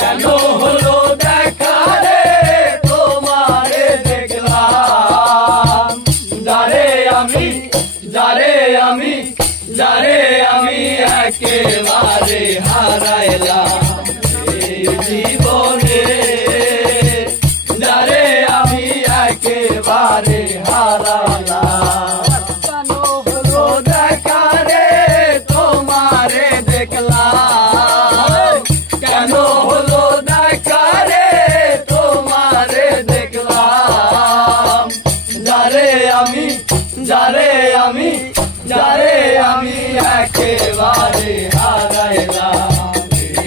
কেন হলো দেখা রে তোমারে দেখলাম, যারে আমি একেবারে হারাইলাম এই জীবনে, যারে আমি একেবারে হারাইলাম। কেন হলো দেখা রে তোমারে দেখলাম, কেন হলো দেখা রে তোমারে দেখলাম, যারে আমি একেবারে হারাইলাম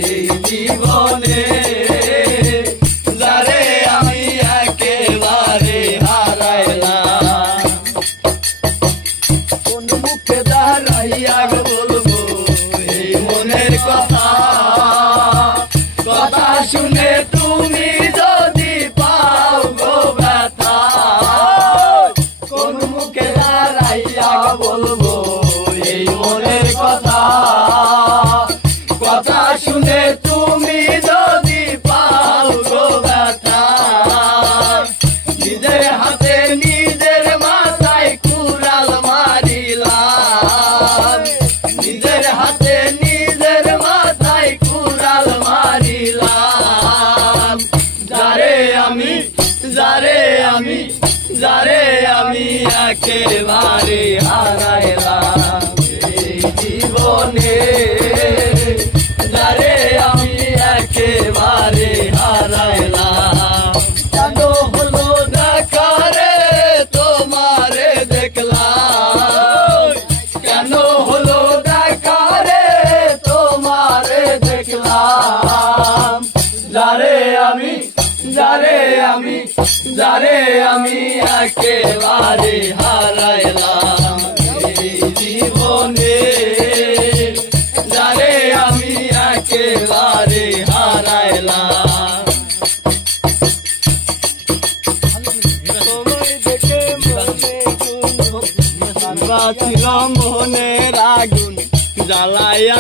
এই জীবনে, যারে আমি একেবারে হারাইলাম। কোন মুখে দাঁড়াইয়া বলবো এই মনের কথা, কথা শুনে তুমি যদি পাও গো ব্যথা, কোন মুখে দাঁড়াইয়া বলবো এই মনের কথা, কথা শুনে তুমি যদি পাও গো ব্যথা, নিজের হাতে নিজের মাথায় কুড়াল মারিলাম, নিজের হাতে নিজের মাথায় কুড়াল মারিলাম, যারে আমি একেবারে হারাইলাম এই জীবনে, যারে আমি একেবারে হারাইলাম। কেন হলো দেখা রে তোমারে দেখলাম, কেন হলো দেখা রে তোমারে দেখলাম, যারে আমি একেবারে হারাইলাম এই জীবনে, যারে আমি একেবারে হারাইলাম। ছিল মনের আগুন জ্বালাইয়া